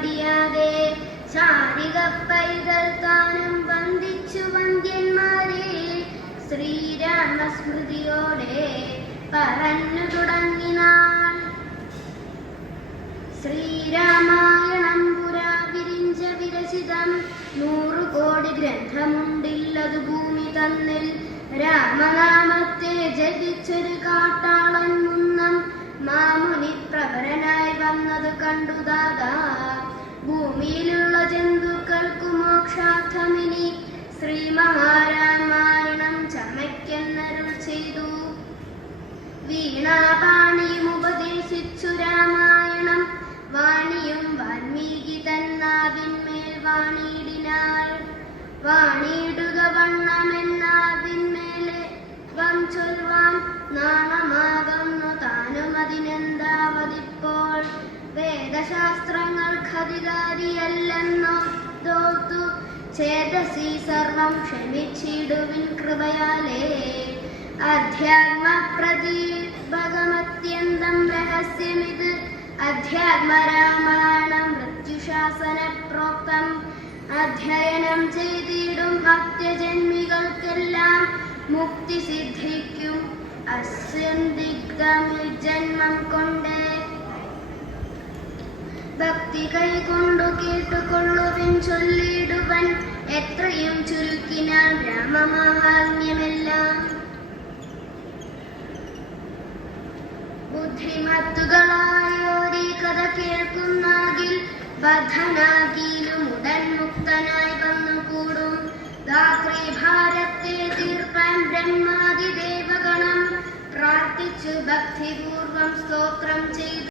മടിയാതെ ചാരിക പൈതൽ താനും വന്ദിച്ചു വന്ദ്യന്മാരെ ശ്രീരാമസ്മൃതിയോടെ പറഞ്ഞു തുടങ്ങിനാൾ. ശ്രീരാമായണം പുരാ വിരിഞ്ച വിരചിതം 100 കോടി ഗ്രന്ഥമുണ്ടില്ലതു ഭൂമി തന്നിൽ. രാമനാമത്തെ ജപിച്ചൊരു കാട്ടാളൻ മുന്നം മാമുനി പ്രവരനായി വന്നത് കണ്ടു ദാദാ. ഭൂമിയിലുള്ള ജന്തുക്കൾക്കു മോക്ഷാർത്ഥമിനി ശ്രീമഹാരാമായണം ചമയ്ക്കെന്നരുൾ ചെയ്തു. വീണാപാണിയും ഉപദേശിച്ചു രാമായണം. വാണിയും വാൽമീകി തന്നാവിന്മേൽ വാണിയിടിനാൾ. വാണിയിടുക വണ്ണമെന്നാവിന്മേലെ വം ചൊൽവാം നാണമാകുന്നു താനും അതിനെന്താവതിപ്പോൾ. വേദശാസ്ത്രങ്ങൾക്കധികാരിയല്ലെന്നോർത്തു ചേതസി സർവം ക്ഷമിച്ചിടുവിൻ കൃപയാലേ. അധ്യാത്മപ്രതിഭകമത്യന്തം രഹസ്യമിത്. അധ്യാത്മരാമായണം മൃത്യുശാസന പ്രോക്തം. അധ്യയനം ചെയ്തിടും അത്യജന്മികൾക്കെല്ലാം മുക്തി സിദ്ധിക്കും അസന്ദിഗ്ധമിജന്മം കൊണ്ട്. ഭക്തി കൈകൊണ്ടു കേട്ടുകൊള്ളുവിൻ ചൊല്ലിടുവൻ എത്രയും ചുരുക്കിനാൽ രാമമാഹാത്മ്യമെല്ലാം. ബുദ്ധിമത്തുകളായോരീ കഥ കേൾക്കുന്നാകിൽ ബദ്ധനാകിലും ഉടൻ മുക്തനായി വന്നുകൂടും. ധാത്രീഭാരത്തെ തീർപ്പാൻ ബ്രഹ്മാദിദേവഗണം പ്രാർത്ഥിച്ചു ഭക്തിപൂർവം സ്തോത്രം ചെയ്തു.